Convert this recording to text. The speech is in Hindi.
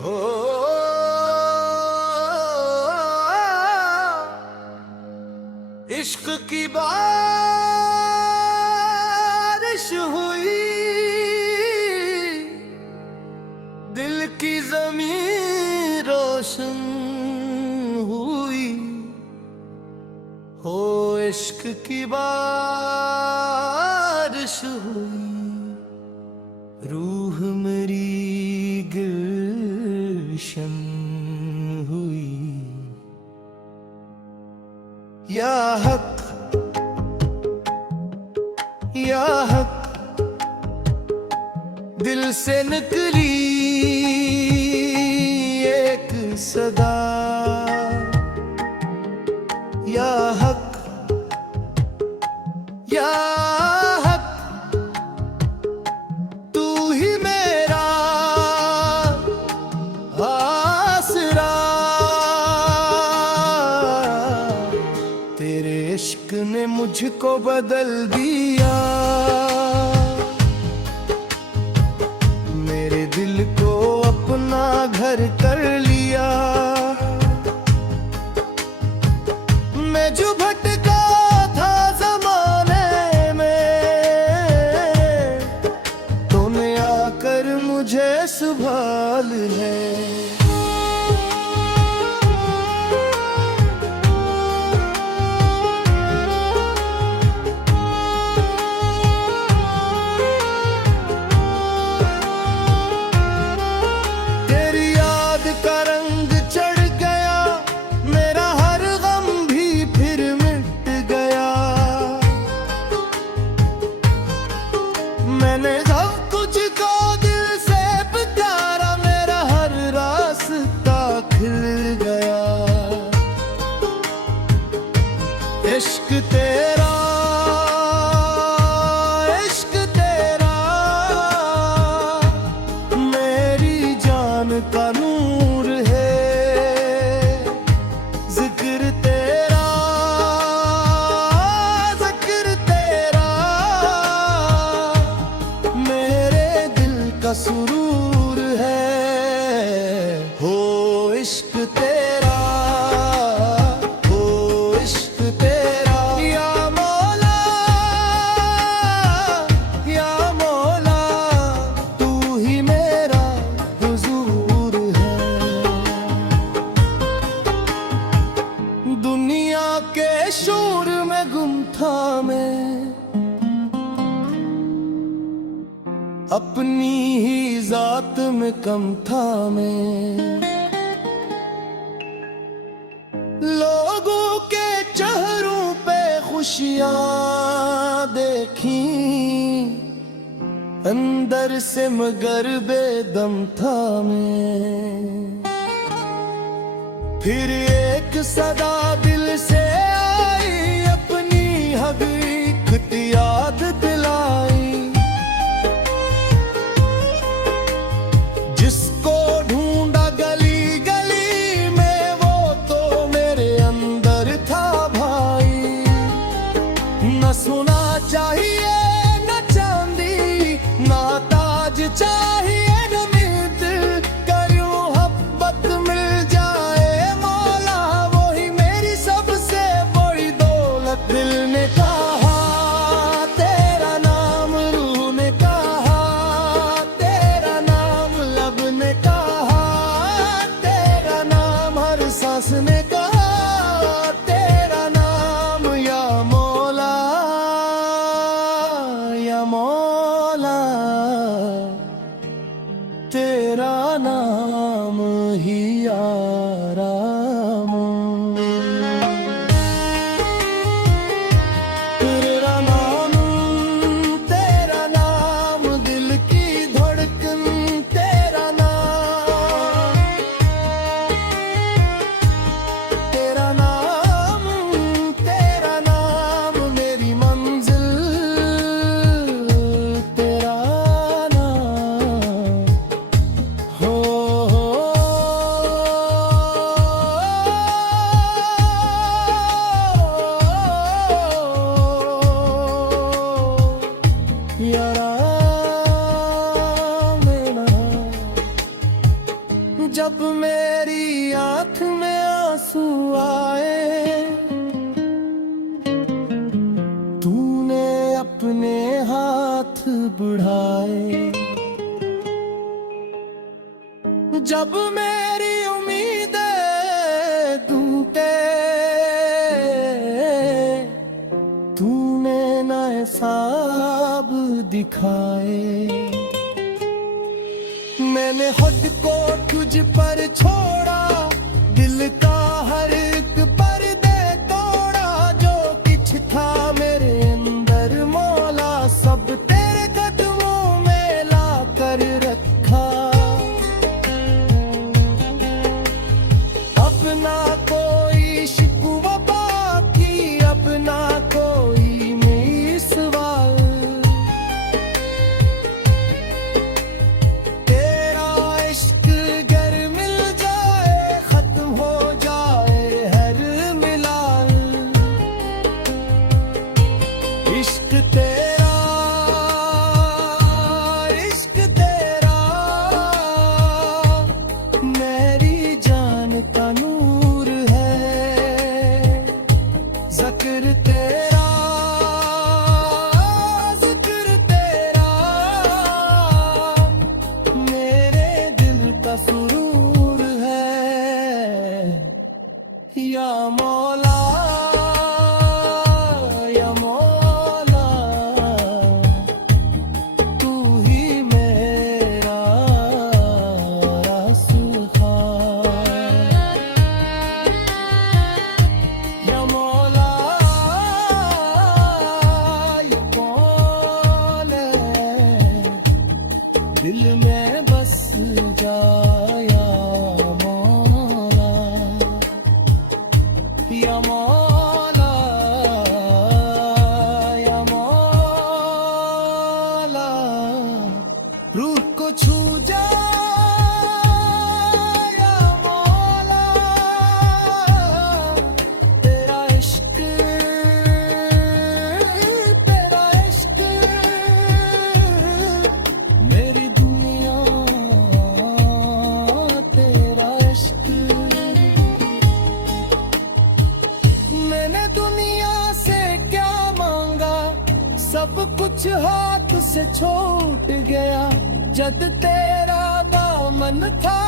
हो इश्क की बारिश हुई, दिल की ज़मीं रोशन हुई। हो इश्क की बारिश हुई, रूह मेरी गुलशन हुई। या हक या हक, दिल से निकली एक सदा। या हक या हक, तू ही मेरा आसरा। तेरे इश्क ने मुझको बदल दिया, मेरे दिल को अपना घर कर लिया। मैं जो भटका था ज़माने में, तूने आकर मुझे संभाल है। मैंने सब कुछ को दिल से पुकारा, मेरा हर रास्ता खिल गया। इश्क तेरा इश्क तेरा, मेरी जान का नूर है। जिक्र तेरा जिक्र तेरा, का सुरूर है। हो इश्क तेरा, हो इश्क तेरा। या मौला या मौला, तू ही मेरा हुजूर है। दुनिया के शोर में गुम था मैं, अपनी ही जात में कम था मैं। लोगों के चेहरों पे खुशियां देखी, अंदर से मगर बेदम था मैं। फिर एक सदा दिल से आई, अपनी हकीकत याद दिलाई। जिसको ढूंढा गली गली में, वो तो मेरे अंदर था भाई। न सोना चाहिए न चांदी, ना ताज चाहिए न मीत, करूं मोहब्बत मिल जाए मौला, वो ही मेरी सबसे बड़ी दौलत। दिल ने कहा तेरा नाम, रूह ने कहा तेरा नाम, लब ने कहा तेरा नाम, हर सांस ने कहा तेरा नाम। या मौला या मौला, तेरा नाम ही आराम। तेरा नाम तेरा नाम, दिल की धड़कन तेरा नाम। तेरा नाम मेरी मंजिल, तेरा नाम। हो जब मेरी आंख में आंसू आए, तूने अपने हाथ बढ़ाए। जब मेरी उम्मीदें टूटे, तूने नए ख्वाब दिखाए। मैंने खुद को तुझ पर छोड़ा, दिल का हर एक पर्दे तोड़ा। जो कुछ था मेरे अंदर मौला, सब तेरे कदमों में ला कर रखा। अपना कोई शिकवा बाकी, अपना कोई नहीं सवाल। तेरा इश्क गर मिल जाए, खत्म हो जाए हर मिलाल। इश्क तेरा, इश्क तेरा मेरी जान का नूर है। ज़िक्र तेरा, ज़िक्र तेरा मेरे दिल का सुरूर है। या मौला, या मौला, तू ही मेरा रसूखा। या मौला, ये कौन है दिल में बस जाया मौला। या मौला, या मौला, रूह को छू जा। या मौला, तेरा इश्क, तेरा इश्क मेरी दुनिया, तेरा इश्क। मैंने दुनिया से क्या मांगा, सब कुछ हाथ से छूट गया। जब तेरा दामन था